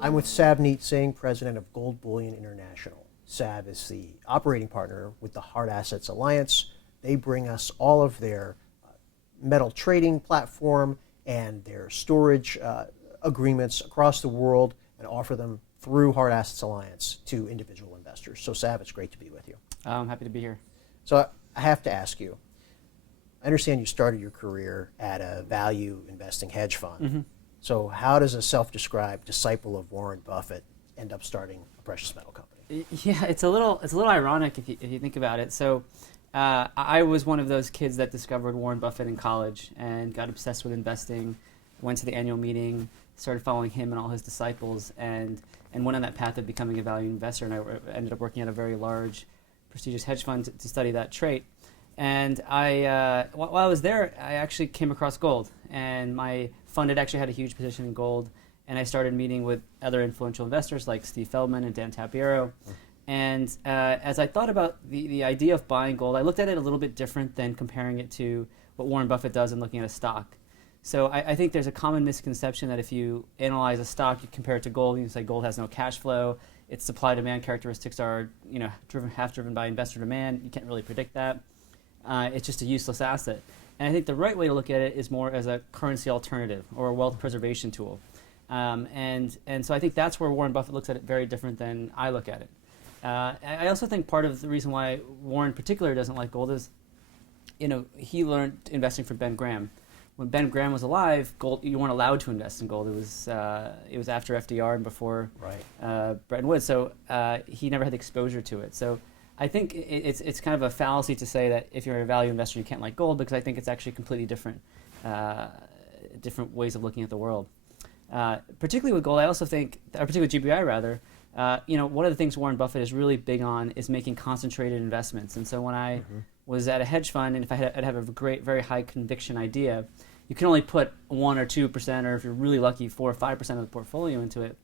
I'm with Savneet Singh, president of Gold Bullion International. SAV is the operating partner with the Hard Assets Alliance. They bring us all of their metal trading platform and their storage agreements across the world and offer them through Hard Assets Alliance to individual investors. So Sav, it's great to be with you. I'm happy to be here. So I have to ask you, I understand you started your career at a value investing hedge fund. Mm-hmm. So how does a self-described disciple of Warren Buffett end up starting a precious metal company? Yeah, it's a little ironic if you think about it. So I was one of those kids that discovered Warren Buffett in college and got obsessed with investing, went to the annual meeting, started following him and all his disciples, and went on that path of becoming a value investor. And I ended up working at a very large, prestigious hedge fund to study that trait. And while I was there, I actually came across gold. And my fund had actually had a huge position in gold. And I started meeting with other influential investors like Steve Feldman and Dan Tapiero. And as I thought about the idea of buying gold, I looked at it a little bit different than comparing it to what Warren Buffett does in looking at a stock. So I think there's a common misconception that if you analyze a stock, you compare it to gold, you say gold has no cash flow, its supply-demand characteristics are half driven by investor demand. You can't really predict that. It's just a useless asset. And I think the right way to look at it is more as a currency alternative or a wealth preservation tool. And so I think that's where Warren Buffett looks at it very different than I look at it. I also think part of the reason why Warren in particular doesn't like gold is, he learned investing from Ben Graham. When Ben Graham was alive, gold, you weren't allowed to invest in gold. It was after FDR and before Bretton Woods, so he never had the exposure to it. So I think it's kind of a fallacy to say that if you're a value investor you can't like gold, because I think it's actually completely different ways of looking at the world. Particularly with gold, I also think, particularly with GBI rather, one of the things Warren Buffett is really big on is making concentrated investments. And so when I was at a hedge fund, and if I'd have a great, very high conviction idea, you can only put 1 or 2%, or if you're really lucky, 4 or 5% of the portfolio into it.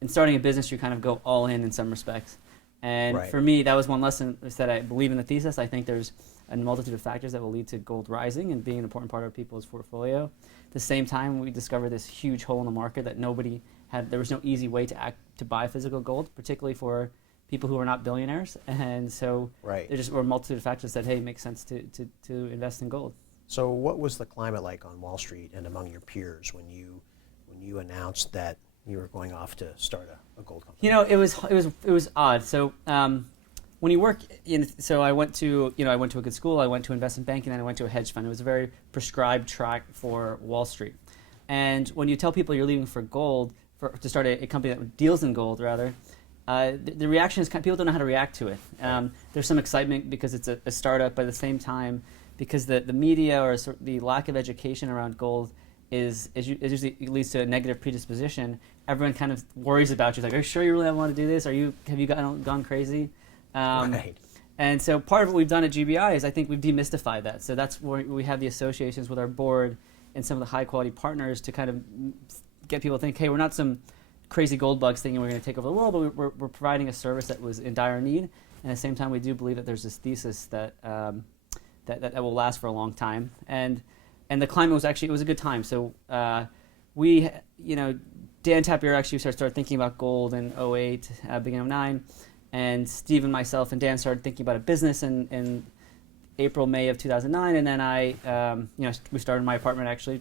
In starting a business, you kind of go all in some respects. And for me, that was one lesson, is that I believe in the thesis. I think there's a multitude of factors that will lead to gold rising and being an important part of people's portfolio. At the same time, we discovered this huge hole in the market that nobody had. There was no easy way to buy physical gold, particularly for people who are not billionaires. And so there just were a multitude of factors that, hey, it makes sense to invest in gold. So what was the climate like on Wall Street and among your peers when you announced that you were going off to start a gold company? It was odd. So when you work so I went to a good school. I went to investment banking, and I went to a hedge fund. It was a very prescribed track for Wall Street. And when you tell people you're leaving for gold, to start a company that deals in gold, rather, the reaction is people don't know how to react to it. There's some excitement because it's a startup, but at the same time, because the media or the lack of education around gold usually leads to a negative predisposition. Everyone kind of worries about you. Like, are you sure you really want to do this? Have you gone crazy? And so part of what we've done at GBI is I think we've demystified that. So that's where we have the associations with our board and some of the high quality partners to kind of get people to think, hey, we're not some crazy gold bugs thinking we're going to take over the world, but we're providing a service that was in dire need. And at the same time, we do believe that there's this thesis that that will last for a long time. And the climate was it was a good time. So Dan Tapiero actually started thinking about gold in 2008, beginning of 2009. And Steve and myself and Dan started thinking about a business in April, May of 2009. And then we started in my apartment, actually,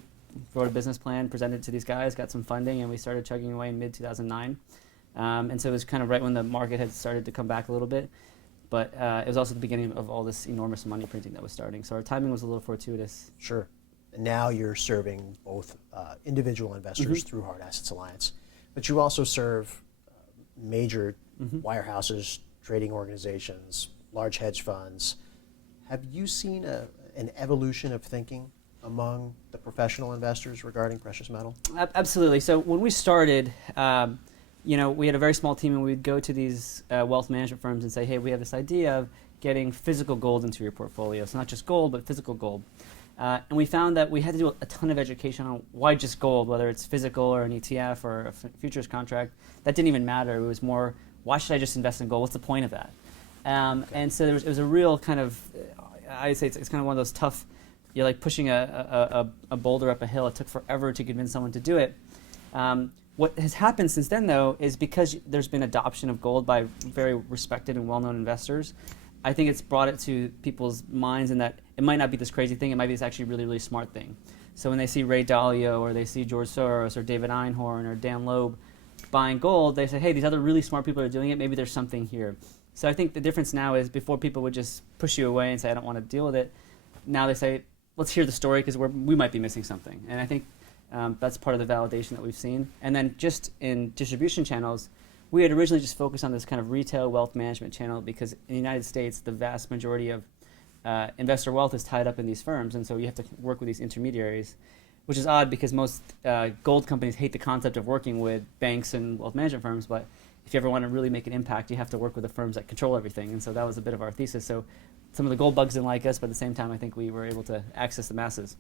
wrote a business plan, presented it to these guys, got some funding, and we started chugging away in mid-2009. And so it was kind of right when the market had started to come back a little bit. But it was also the beginning of all this enormous money printing that was starting. So our timing was a little fortuitous. Sure. And now you're serving both individual investors through Hard Assets Alliance, but you also serve major wirehouses, trading organizations, large hedge funds. Have you seen an evolution of thinking among the professional investors regarding precious metal? Absolutely. So when we started, we had a very small team, and we'd go to these wealth management firms and say, hey, we have this idea of getting physical gold into your portfolio. So not just gold, but physical gold. And we found that we had to do a ton of education on why just gold, whether it's physical or an ETF or a futures contract. That didn't even matter. It was more, why should I just invest in gold? What's the point of that? And so it was a real kind of, I'd say it's kind of one of those tough, you're like pushing a boulder up a hill. It took forever to convince someone to do it. What has happened since then, though, is because there's been adoption of gold by very respected and well-known investors, I think it's brought it to people's minds in that it might not be this crazy thing, it might be this actually really, really smart thing. So when they see Ray Dalio or they see George Soros or David Einhorn or Dan Loeb buying gold, they say, hey, these other really smart people are doing it, maybe there's something here. So I think the difference now is before people would just push you away and say, I don't want to deal with it, now they say, let's hear the story because we might be missing something. And I think that's part of the validation that we've seen. And then just in distribution channels, we had originally just focused on this kind of retail wealth management channel because in the United States, the vast majority of investor wealth is tied up in these firms. And so you have to work with these intermediaries, which is odd because most gold companies hate the concept of working with banks and wealth management firms. But if you ever want to really make an impact, you have to work with the firms that control everything. And so that was a bit of our thesis. So some of the gold bugs didn't like us, but at the same time, I think we were able to access the masses.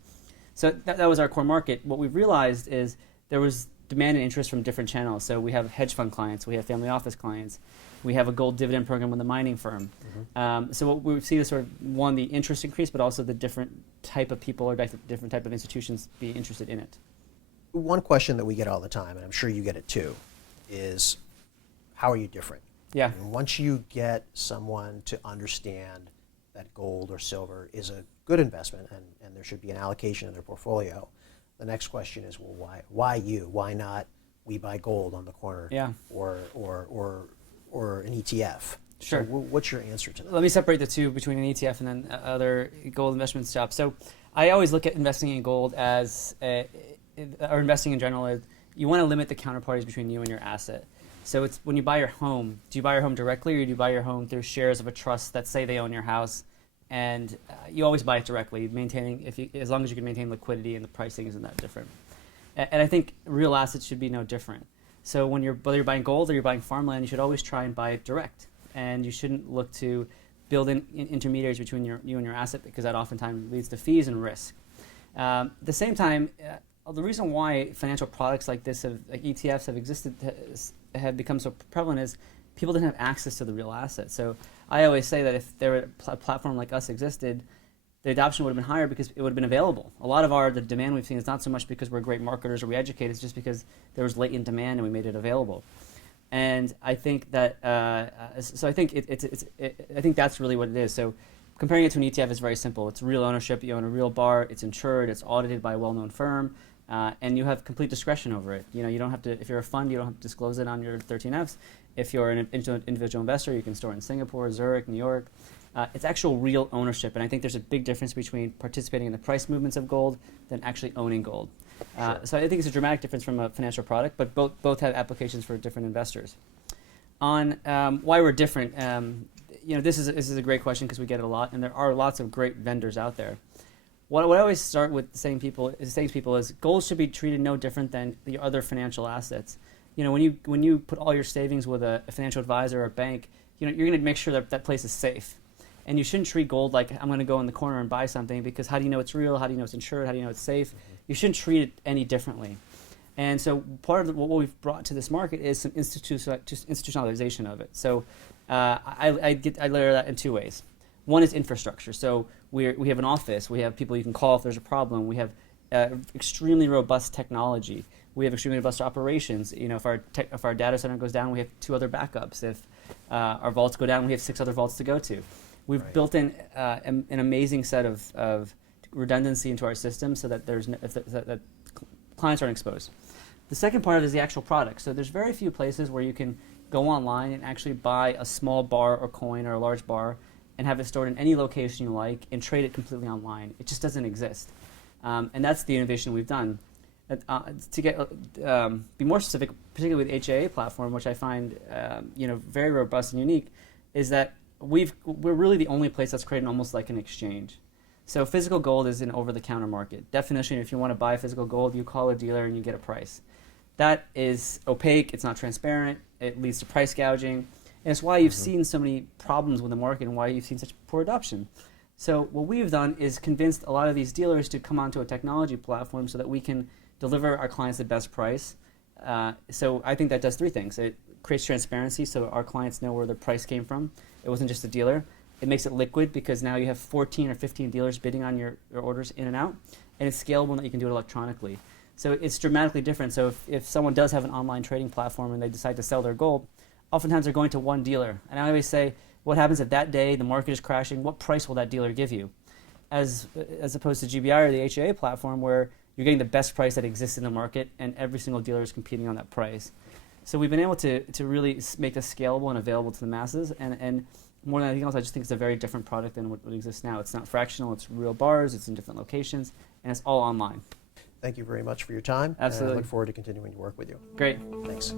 So that was our core market. What we've realized is there was demand and interest from different channels. So we have hedge fund clients, we have family office clients, we have a gold dividend program with a mining firm. So what we see is sort of, one, the interest increase, but also the different type of people or different type of institutions be interested in it. One question that we get all the time, and I'm sure you get it too, is how are you different? Yeah. And once you get someone to understand that gold or silver is a good investment and there should be an allocation in their portfolio, the next question is, well, why you? Why not we buy gold on the corner? Yeah. Or an ETF? Sure. So what's your answer to that? Let me separate the two between an ETF and then other gold investment shops. So I always look at investing in gold as, or investing in general, as you want to limit the counterparties between you and your asset. So it's when you buy your home, do you buy your home directly or do you buy your home through shares of a trust that say they own your house? And you always buy it directly, as long as you can maintain liquidity and the pricing isn't that different. And I think real assets should be no different. So whether you're buying gold or you're buying farmland, you should always try and buy it direct. And you shouldn't look to build in intermediaries between you and your asset because that oftentimes leads to fees and risk. At the same time, the reason why financial products like this, like ETFs, have become so prevalent is people didn't have access to the real asset. So I always say that if there were a platform like us existed, the adoption would have been higher because it would have been available. A lot of the demand we've seen is not so much because we're great marketers or we educate, it's just because there was latent demand and we made it available. And I think that, I think that's really what it is. So comparing it to an ETF is very simple. It's real ownership. You own a real bar. It's insured. It's audited by a well-known firm. And you have complete discretion over it. You don't have to, if you're a fund, you don't have to disclose it on your 13Fs. If you're an individual investor, you can store in Singapore, Zurich, New York. It's actual real ownership. And I think there's a big difference between participating in the price movements of gold than actually owning gold. Sure. So I think it's a dramatic difference from a financial product, but both have applications for different investors. On why we're different, this is a great question because we get it a lot, and there are lots of great vendors out there. What I always start with saying to people is gold should be treated no different than the other financial assets. When you put all your savings with a financial advisor or a bank, you're going to make sure that place is safe. And you shouldn't treat gold like I'm going to go in the corner and buy something because how do you know it's real? How do you know it's insured? How do you know it's safe? You shouldn't treat it any differently. And so part of what we've brought to this market is some institutionalization of it. So I layer that in two ways. One is infrastructure. So we have an office. We have people you can call if there's a problem. We have extremely robust technology. We have extremely robust operations. If our data center goes down, we have 2 other backups. If our vaults go down, we have 6 other vaults to go to. We've built in an amazing set of redundancy into our system so that that clients aren't exposed. The second part of it is the actual product. So there's very few places where you can go online and actually buy a small bar or coin or a large bar and have it stored in any location you like and trade it completely online. It just doesn't exist. And that's the innovation we've done. To be more specific, particularly with the HAA platform, which I find very robust and unique, is that we're really the only place that's created almost like an exchange. So physical gold is an over-the-counter market. Definition, if you want to buy physical gold, you call a dealer and you get a price. That is opaque, it's not transparent, it leads to price gouging, and it's why you've seen so many problems with the market and why you've seen such poor adoption. So what we've done is convinced a lot of these dealers to come onto a technology platform so that we can deliver our clients the best price. So I think that does 3 things. It creates transparency so our clients know where their price came from. It wasn't just a dealer. It makes it liquid because now you have 14 or 15 dealers bidding on your orders in and out, and it's scalable and that you can do it electronically. So it's dramatically different. So if someone does have an online trading platform and they decide to sell their gold, oftentimes they're going to one dealer. And I always say, what happens if that day the market is crashing? What price will that dealer give you? As opposed to GBI or the HAA platform, where you're getting the best price that exists in the market and every single dealer is competing on that price. So we've been able to really make this scalable and available to the masses. And more than anything else, I just think it's a very different product than what exists now. It's not fractional, it's real bars, it's in different locations, and it's all online. Thank you very much for your time. Absolutely. And I look forward to continuing to work with you. Great. Thanks.